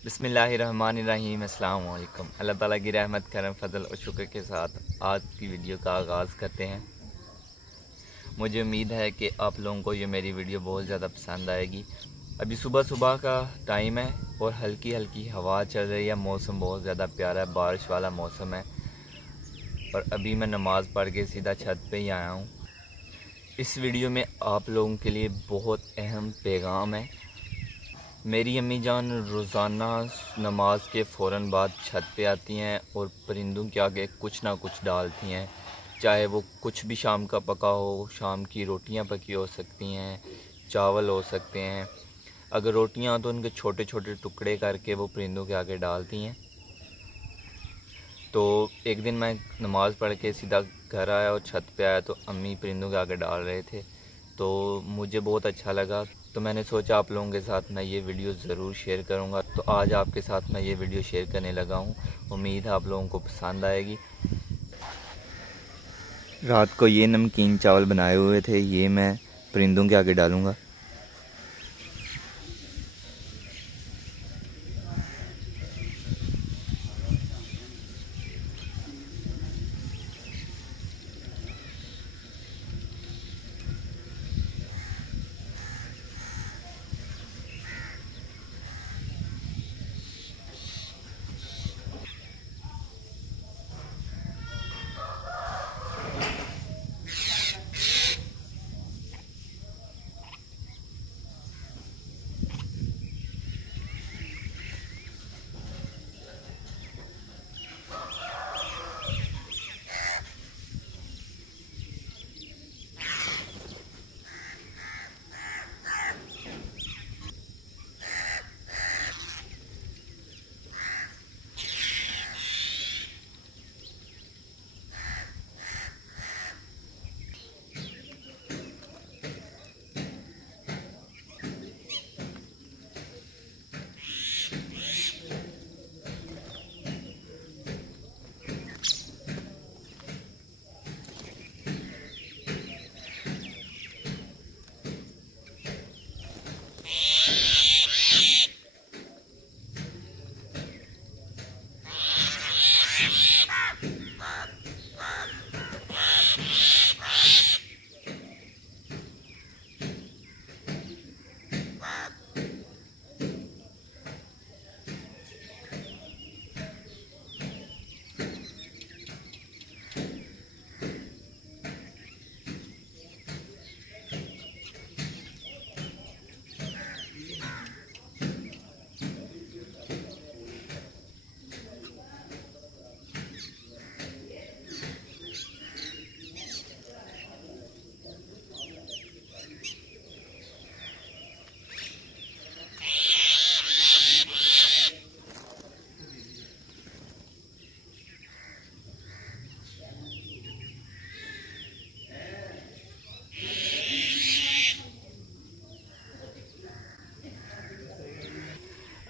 बिस्मिल्लाहिर्रहमानिर्रहीम। अस्सलाम वालेकुम। अल्लाह ताला की रहमत, करम, फजल और शुक्र के साथ आज की वीडियो का आगाज़ करते हैं। मुझे उम्मीद है कि आप लोगों को ये मेरी वीडियो बहुत ज़्यादा पसंद आएगी। अभी सुबह सुबह का टाइम है और हल्की हल्की हवा चल रही है। मौसम बहुत ज़्यादा प्यारा है, बारिश वाला मौसम है। और अभी मैं नमाज़ पढ़ के सीधा छत पे ही आया हूँ। इस वीडियो में आप लोगों के लिए बहुत अहम पैगाम है। मेरी अम्मी जान रोज़ाना नमाज के फ़ौरन बाद छत पे आती हैं और परिंदों के आगे कुछ ना कुछ डालती हैं, चाहे वो कुछ भी शाम का पका हो। शाम की रोटियां पकी हो सकती हैं, चावल हो सकते हैं। अगर रोटियां तो उनके छोटे छोटे टुकड़े करके वो परिंदों के आगे डालती हैं। तो एक दिन मैं नमाज़ पढ़ के सीधा घर आया और छत पे आया तो अम्मी परिंदों के आगे डाल रहे थे, तो मुझे बहुत अच्छा लगा। तो मैंने सोचा आप लोगों के साथ मैं ये वीडियो ज़रूर शेयर करूँगा। तो आज आपके साथ मैं ये वीडियो शेयर करने लगा हूँ। उम्मीद है आप लोगों को पसंद आएगी। रात को ये नमकीन चावल बनाए हुए थे, ये मैं परिंदों के आगे डालूँगा।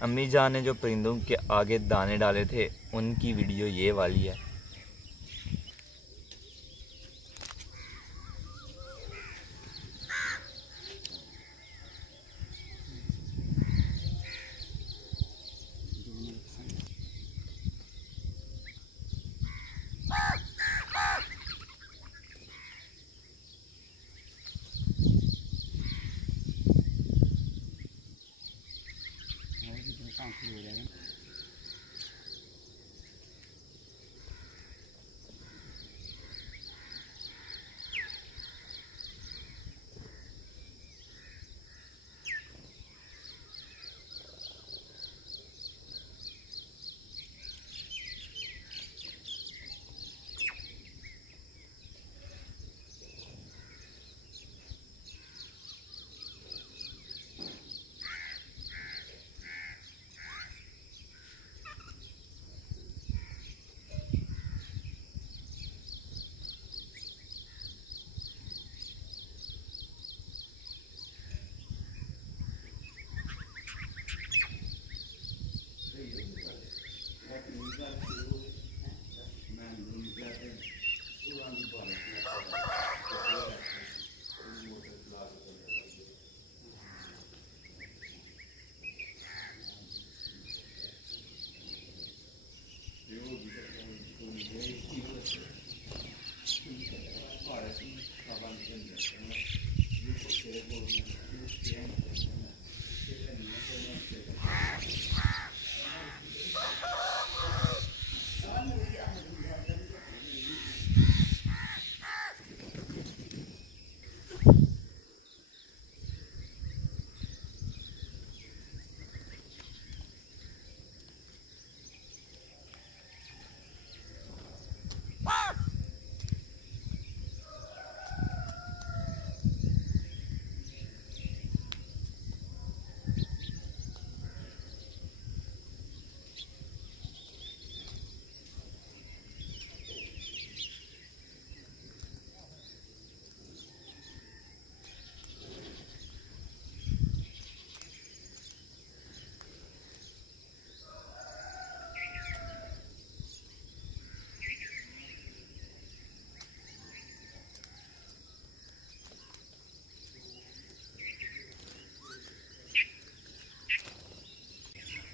अम्मी जान ने जो परिंदों के आगे दाने डाले थे उनकी वीडियो ये वाली है।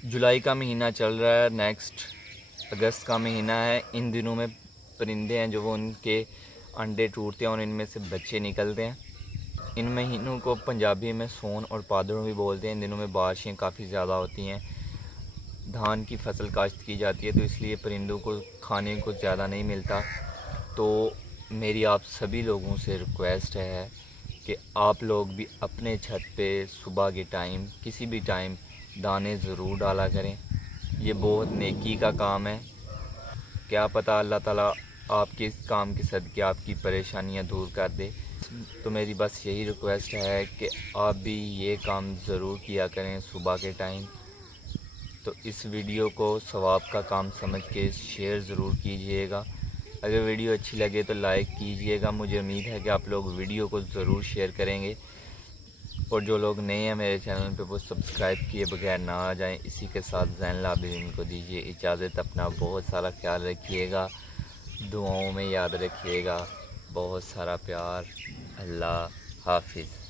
जुलाई का महीना चल रहा है, नेक्स्ट अगस्त का महीना है। इन दिनों में परिंदे हैं जो वो उनके अंडे टूटते हैं और इनमें से बच्चे निकलते हैं। इन महीनों को पंजाबी में सोन और पादरों भी बोलते हैं। इन दिनों में बारिशें काफ़ी ज़्यादा होती हैं, धान की फसल काश्त की जाती है, तो इसलिए परिंदों को खाने को ज़्यादा नहीं मिलता। तो मेरी आप सभी लोगों से रिक्वेस्ट है कि आप लोग भी अपने छत पे सुबह के टाइम किसी भी टाइम दाने ज़रूर डाला करें। ये बहुत नेकी का काम है। क्या पता अल्लाह ताला आपके इस काम के सदक़े आपकी परेशानियां दूर कर दे। तो मेरी बस यही रिक्वेस्ट है कि आप भी ये काम ज़रूर किया करें सुबह के टाइम। तो इस वीडियो को सवाब का काम समझ के शेयर ज़रूर कीजिएगा। अगर वीडियो अच्छी लगे तो लाइक कीजिएगा। मुझे उम्मीद है कि आप लोग वीडियो को ज़रूर शेयर करेंगे, और जो लोग नए हैं मेरे चैनल पे वो सब्सक्राइब किए बगैर ना आ जाएं। इसी के साथ ज़ैनुल आबिदीन को दीजिए इजाज़त। अपना बहुत सारा ख्याल रखिएगा, दुआओं में याद रखिएगा। बहुत सारा प्यार। अल्लाह हाफिज़।